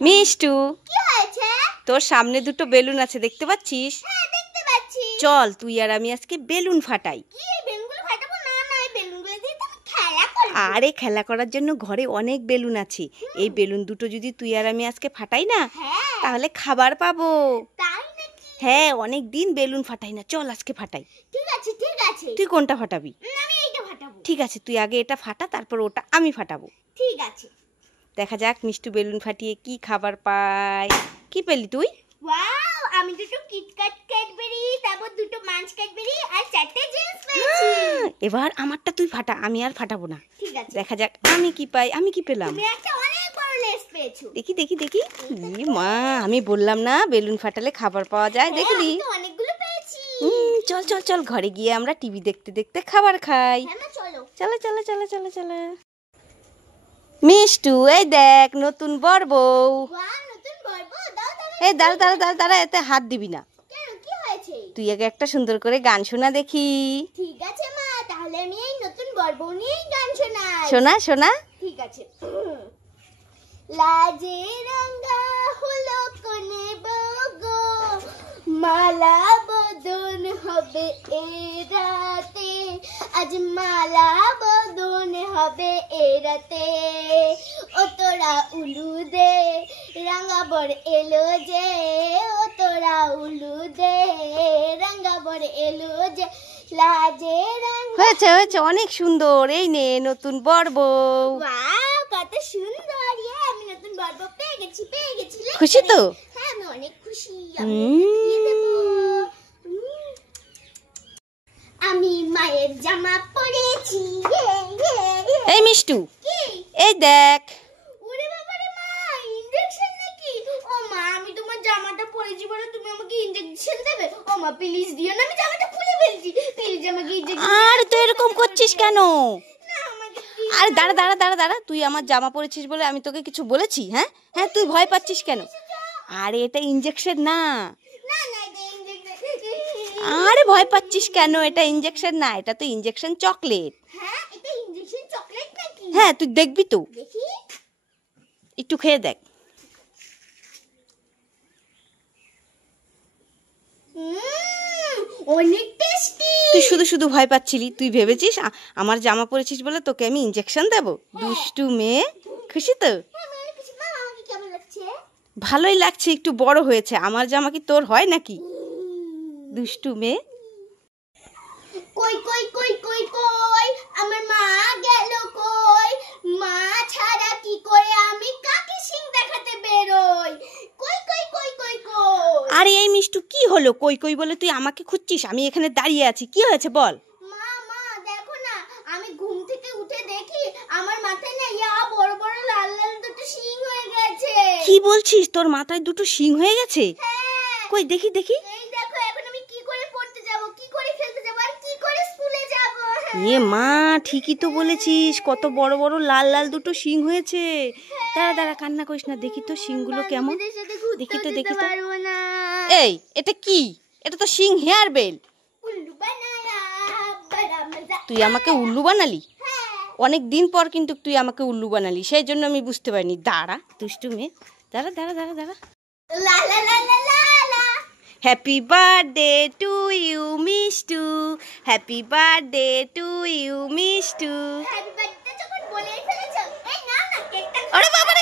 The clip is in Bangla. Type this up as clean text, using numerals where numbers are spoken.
মিষ্টু, কি হয়েছে? তোর সামনে দুটো বেলুন আছে, দেখতে পাচ্ছিস? হ্যাঁ, দেখতে পাচ্ছি। চল তুই আর আমি আজকে বেলুন ফাটাই। কি বেলুনগুলো ফাটাবো? না না, এই বেলুনগুলো দিয়ে তো আমি খেলা করব। আরে খেলা করার জন্য ঘরে অনেক বেলুন আছে। এই বেলুন দুটো যদি তুই আর আমি আজকে ফাটাই না, হ্যাঁ। তাহলে খাবার পাবো। তাই নাকি? হ্যাঁ, অনেক দিন বেলুন ফাটাই না, চল আজকে ফাটাই। ঠিক আছে ঠিক আছে। তুই কোনটা ফাটাবি? আমি এইটা ফাটাবো। ঠিক আছে, তুই আগে এটা ফাটা, তারপর ওটা আমি ফাটাবো। ঠিক আছে। দেখা যাক মিষ্টু বেলুন ফাটিয়ে কি খাবার পায়। কি পেলি তুই? ওয়াও, আমি দুটো কিটক্যাট ক্যাডবেরি, তারপর দুটো মাঞ্চ ক্যাডবেরি আর চারটে জেমস পেয়েছি। এবার আমারটা তুই ফাটা, আমি আর ফাটাবো না। ঠিক আছে। দেখা যাক আমি কি পাই। আমি কি পেলাম? তুমি একটা অনেক বড় লেস পেয়েছো। দেখি দেখি দেখি। ই মা, আমি বললাম না বেলুন ফাটালে খাবার পাওয়া যায়, দেখলি? আমি তো অনেকগুলো পেয়েছি। চল চল চল, ঘরে গিয়ে আমরা টিভি দেখতে দেখতে খাবার খাই। হ্যাঁ মা, চলো। চলো চলো চলো চলো চলো। মিষ্টু, এই দেখ নতুন বর বউ। ওয়াও, নতুন বর্ব। দাও দাও। এই দাঁড়া দাঁড়া দাঁড়া দাঁড়া, এতে হাত দিবি না। কেন, কি হয়েছে? তুই আগে একটা সুন্দর করে গান শোনা দেখি। ঠিক আছে মা, তাহলে আমি এই নতুন বর্ব নিয়েই গান শোনাই। শোনা শোনা। ঠিক আছে। লাজে রঙা হলো কোনে বগো, মালা বদন হবে এ রাতে, আজ মালা বদন হবে এ রাতে। ও তোরা উলু দে, রঙা বর এলো যে, ও তোরা উলু দে, রঙা বর এলো যে, লাজে রঙা। হয়েছে হয়েছে, অনেক সুন্দর। এই নে নতুন বর বউ। ওয়াও, কত সুন্দর। আমি নতুন বর্ব পেয়ে গেছি পেয়ে গেছি। খুশি তো? হ্যাঁ, আমি অনেক খুশি। আমি মায়ের জামা পরেছি। এই মিষ্টু, কি? এই দেখ। ওরে বাবা রে মা, ইনজেকশন নাকি? ও মা, আমি তোমার জামাটা পরেছি বলে তুমি আমাকে ইনজেকশন দেবে? ও মা, প্লিজ দিও না, আমি জামাটা খুলে ফেলছি। প্লিজ আমাকে ইনজেকশন। আর তুই এরকম করছিস কেন? না, আমাকে দিও। আরে দাঁড়া দাঁড়া দাঁড়া দাঁড়া, তুই আমার জামা পরেছিস বলে আমি তোকে কিছু বলেছি? হ্যাঁ হ্যাঁ, তুই ভয় পাচ্ছিস কেন? আরে এটা ইনজেকশন না। না না, এটা ইনজেকশন। আরে ভয় পাচ্ছিস কেন? এটা ইনজেকশন না, এটা তো ইনজেকশন চকলেট। হ্যাঁ, এটা ইনজেকশন চকলেট নাকি? হ্যাঁ, তুই দেখবি তো, দেখি। একটু খেয়ে দেখ। অনেক টেস্টি। তুই শুধু শুধু ভয় পাচ্ছিলি, তুই ভেবেছিস আমার জামা পরেছিস বলে তোকে আমি ইনজেকশন দেব? দুষ্টু মেয়ে। খুশি তো? আমাকে কেমন লাগছে? ভালোই লাগছে, একটু বড় হয়েছে। আমার জামা কি তোর হয় নাকি? দুষ্টু মেয়ে। কই কই কই কই কই, আমার মা গেল কই? মা ছাড়া কি করে আমি কাকে সিং দেখাতে বেরোই? কই কই কই কই কই। আরে এই মিষ্টু, কি হলো? কই কই বলে তুই আমাকে খুঁজছিস? আমি এখানে দাঁড়িয়ে আছি, কি হয়েছে বল? মা মা, দেখো না, আমি ঘুম থেকে উঠে দেখি আমার মাথায় না বড় বড় লাল লাল দুটো শিং হয়ে গেছে। কি বলছিস? তোর মাথায় দুটো শিং হয়ে গেছে? হ্যাঁ। কই দেখি দেখি। এই দেখো, এখন আমি কি করে পড়তে যাব, কি করে খেলতে যাব, আর কি করে স্কুলে যাব? এ মা, ঠিকই তো বলেছিস, কত বড় বড় লাল লাল দুটো শিং হয়েছে। দাঁড়া দাঁড়া, কান্না করিস না, দেখি তো শিংগুলো কেমন। দেখি তো দেখি তো। এই, এটা কি? এটা তো শিং হেয়ার বেল। উল্লু বানায়া বড়া মজা। তুই আমাকে উল্লু বানালি? অনেক দিন পর কিন্তু তুই আমাকে উল্লু বানালি, সেই জন্য আমি বুঝতে পারিনি। দাঁড়া দুষ্টু মেয়ে, দাঁড়া দাঁড়া দাঁড়া দাঁড়া। লা লা লা লা লা লা। Happy birthday to you Mishtu, happy birthday to you Mishtu. Happy birthday যখন বলেই ফেলেছো, এই নাও না কেকটা। আরে বাবা